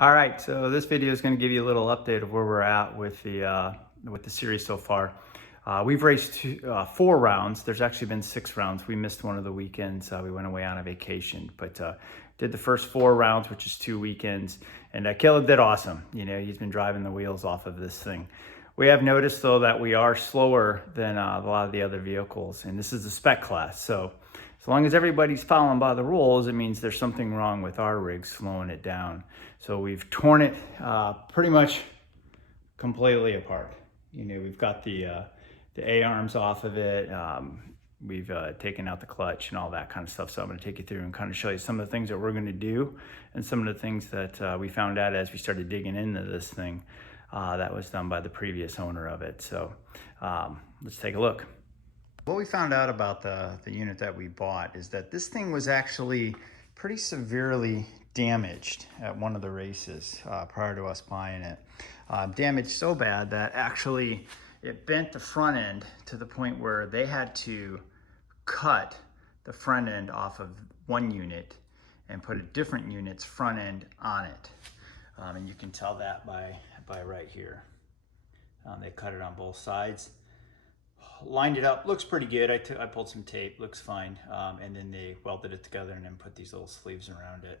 All right, so this video is going to give you a little update of where we're at with the series so far. We've raced 4 rounds. There's actually been 6 rounds. We missed one of the weekends. We went away on a vacation, but did the first 4 rounds, which is 2 weekends. And Caleb did awesome. You know, he's been driving the wheels off of this thing. We have noticed though that we are slower than a lot of the other vehicles, and this is the spec class. So as long as everybody's following by the rules, it means there's something wrong with our rig slowing it down. So we've torn it pretty much completely apart. You know, we've got the A-arms off of it. We've taken out the clutch and all that kind of stuff. So I'm going to take you through and kind of show you some of the things that we're going to do and some of the things that we found out as we started digging into this thing that was done by the previous owner of it. So let's take a look. What we found out about the unit that we bought is that this thing was actually pretty severely damaged at one of the races prior to us buying it. Damaged so bad that actually it bent the front end to the point where they had to cut the front end off of one unit and put a different unit's front end on it. And you can tell that by right here. They cut it on both sides. Lined it up, looks pretty good. I pulled some tape, looks fine. And then they welded it together and then put these little sleeves around it.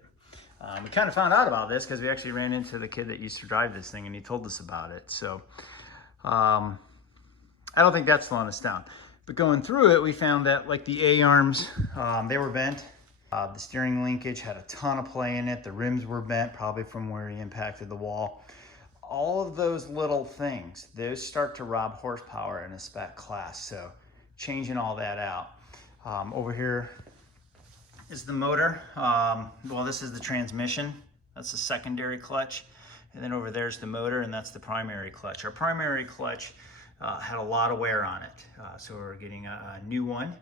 We kind of found out about this because we actually ran into the kid that used to drive this thing and he told us about it. So I don't think that's slowing us down. But going through it, we found that like the A-arms, they were bent. The steering linkage had a ton of play in it. The rims were bent, probably from where he impacted the wall. All of those little things, those start to rob horsepower in a spec class. So changing all that out. Over here is the motor. Well, this is the transmission. That's the secondary clutch. And then over there's the motor, and that's the primary clutch. Our primary clutch had a lot of wear on it. So we're getting a new one,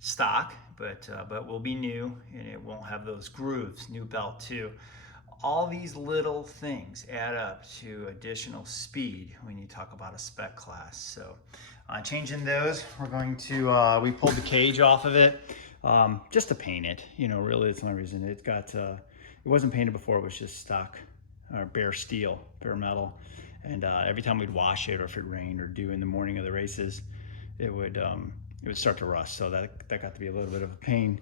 stock, but will be new, and it won't have those grooves, new belt too. All these little things add up to additional speed when you talk about a spec class. So changing those, we're going to, we pulled the cage off of it just to paint it. You know, really it's the only reason. It got, it wasn't painted before, it was just stock, bare steel, bare metal. And every time we'd wash it, or if it rained or dew in the morning of the races, it would start to rust. So that got to be a little bit of a pain.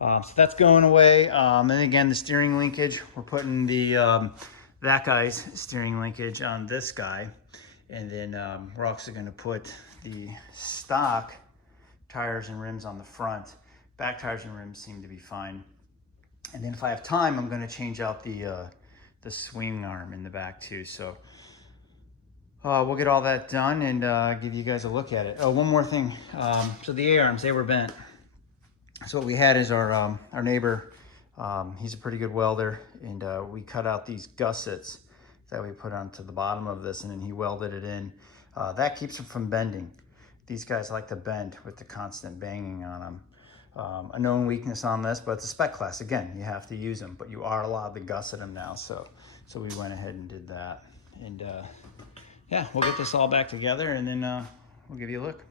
So that's going away. And again, the steering linkage, we're putting that guy's steering linkage on this guy. And then we're also going to put the stock tires and rims on the front. Back tires and rims seem to be fine. And then if I have time, I'm going to change out the swing arm in the back too. So we'll get all that done and give you guys a look at it. Oh, one more thing. So the A-arms, they were bent. So what we had is our neighbor, he's a pretty good welder, and we cut out these gussets that we put onto the bottom of this, and then he welded it in. That keeps them from bending. These guys like to bend with the constant banging on them. A known weakness on this, but it's a spec class. Again, you have to use them, but you are allowed to gusset them now. So we went ahead and did that. And yeah, we'll get this all back together, and then we'll give you a look.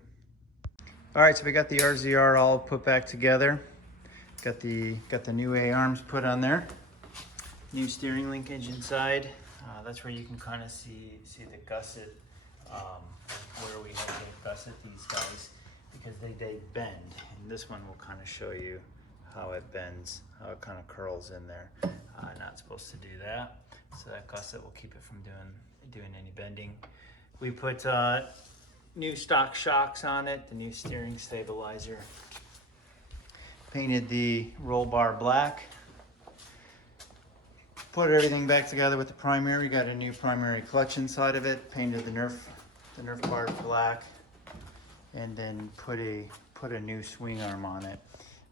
All right, so we got the RZR all put back together. Got the new A-arms put on there. New steering linkage inside. That's where you can kind of see the gusset, where we have to gusset these guys because they bend. And this one will kind of show you how it bends, how it kind of curls in there. Not supposed to do that. So that gusset will keep it from doing any bending. We put new stock shocks on it, the new steering stabilizer. Painted the roll bar black. Put everything back together with the primary. Got a new primary clutch inside of it. Painted the Nerf bar black, and then put a new swing arm on it.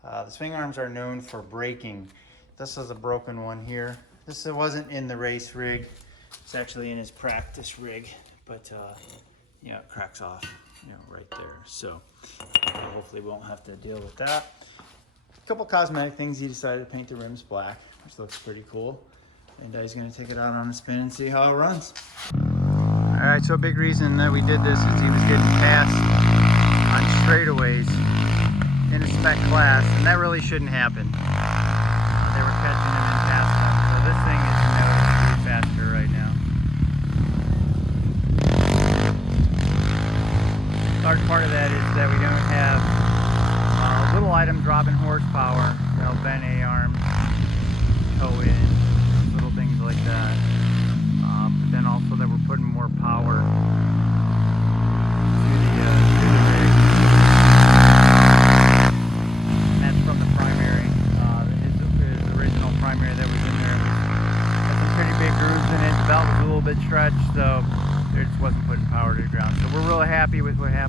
The swing arms are known for breaking. This is a broken one here. This wasn't in the race rig. It's actually in his practice rig, but yeah, it cracks off, you know, right there. So hopefully we won't have to deal with that. A couple cosmetic things. He decided to paint the rims black, which looks pretty cool. And he's going to take it out on a spin and see how it runs. All right, so a big reason that we did this is he was getting passed on straightaways in a spec class, and that really shouldn't happen. They were catching him in passing. So this thing is noticeably faster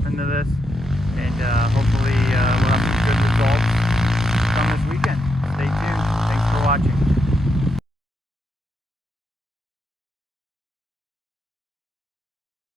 stuff into this, and hopefully we'll have some good results from this weekend. Stay tuned. Thanks for watching.